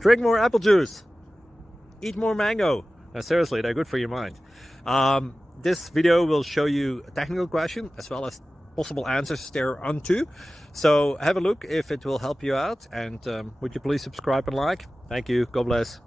Drink more apple juice. Eat more mango. Now, seriously, they're good for your mind. This video will show you a technical question as well as possible answers thereunto. So have a look if it will help you out, and would you please subscribe and like? Thank you. God bless.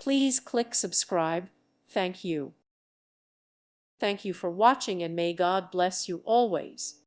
Please click subscribe. Thank you. Thank you for watching, and may God bless you always.